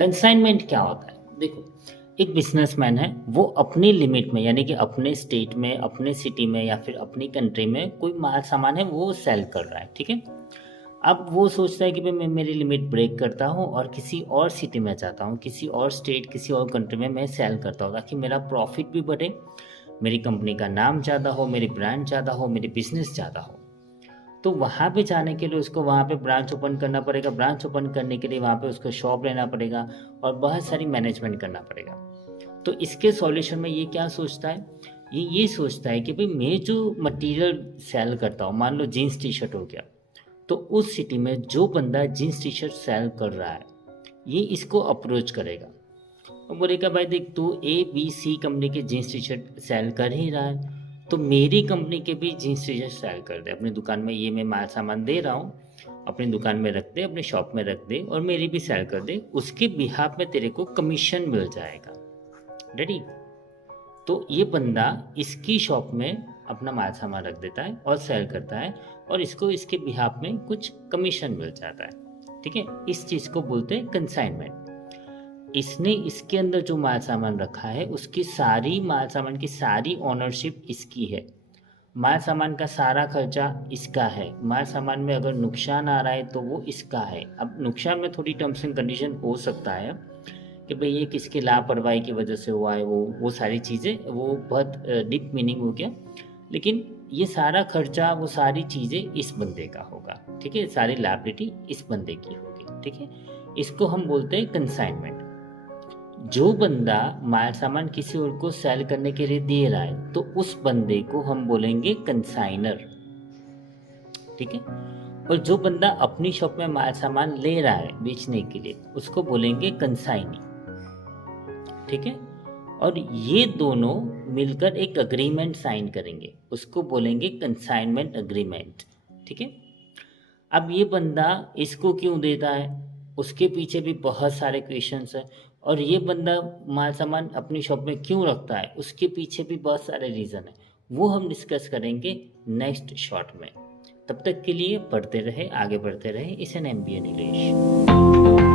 Consignment क्या होता है? देखो, एक बिजनेसमैन है, वो अपनी लिमिट में यानी कि अपने स्टेट में, अपने सिटी में या फिर अपनी कंट्री में कोई माल सामान है वो सेल कर रहा है, ठीक है। अब वो सोचता है कि भाई मैं मेरी लिमिट ब्रेक करता हूँ और किसी और सिटी में जाता हूँ, किसी और स्टेट, किसी और कंट्री में मैं सेल करता हूँ ताकि मेरा प्रॉफिट भी बढ़े, मेरी कंपनी का नाम ज़्यादा हो, मेरी ब्रांड ज़्यादा हो, मेरी बिजनेस ज़्यादा हो। तो वहाँ पे जाने के लिए उसको वहाँ पे ब्रांच ओपन करना पड़ेगा, ब्रांच ओपन करने के लिए वहाँ पे उसको शॉप लेना पड़ेगा और बहुत सारी मैनेजमेंट करना पड़ेगा। तो इसके सॉल्यूशन में ये क्या सोचता है, ये सोचता है कि भाई मैं जो मटेरियल सेल करता हूँ, मान लो जीन्स टी शर्ट हो गया, तो उस सिटी में जो बंदा जीन्स टी शर्ट सेल कर रहा है ये इसको अप्रोच करेगा और बोलेगा भाई देख, तू ABC कंपनी के जीन्स टी शर्ट सेल कर ही रहा है, तो मेरी कंपनी के भी जीन्स टी शर्ट सेल कर दे अपनी दुकान में। ये मैं माल सामान दे रहा हूँ, अपनी दुकान में रख दे, अपनी शॉप में रख दे और मेरी भी सेल कर दे। उसके बिहाफ में तेरे को कमीशन मिल जाएगा। रेडी? तो ये बंदा इसकी शॉप में अपना माल सामान रख देता है और सेल करता है और इसको इसके बिहाफ में कुछ कमीशन मिल जाता है, ठीक है। इस चीज़ को बोलते हैं कंसाइनमेंट। इसने इसके अंदर जो माल सामान रखा है उसकी सारी माल सामान की सारी ओनरशिप इसकी है, माल सामान का सारा खर्चा इसका है, माल सामान में अगर नुकसान आ रहा है तो वो इसका है। अब नुकसान में थोड़ी टर्म्स एंड कंडीशन हो सकता है कि भाई ये किसकी लापरवाही की वजह से हुआ है, वो सारी चीज़ें, वो बहुत डीप मीनिंग हो गया। लेकिन ये सारा खर्चा, वो सारी चीज़ें इस बंदे का होगा, ठीक है, सारी लायबिलिटी इस बंदे की होगी, ठीक है। इसको हम बोलते हैं कंसाइनमेंट। जो बंदा माल सामान किसी और को सेल करने के लिए दे रहा है तो उस बंदे को हम बोलेंगे कंसाइनर, ठीक है। और जो बंदा अपनी शॉप में माल सामान ले रहा है बेचने के लिए उसको बोलेंगे कंसाइनी, ठीक है। और ये दोनों मिलकर एक अग्रीमेंट साइन करेंगे, उसको बोलेंगे कंसाइनमेंट अग्रीमेंट, ठीक है। अब ये बंदा इसको क्यों देता है, उसके पीछे भी बहुत सारे क्वेश्चंस हैं। और ये बंदा माल सामान अपनी शॉप में क्यों रखता है, उसके पीछे भी बहुत सारे रीज़न हैं, वो हम डिस्कस करेंगे नेक्स्ट शॉर्ट में। तब तक के लिए पढ़ते रहे, आगे बढ़ते रहे। इस एन MBA इंग्लिश।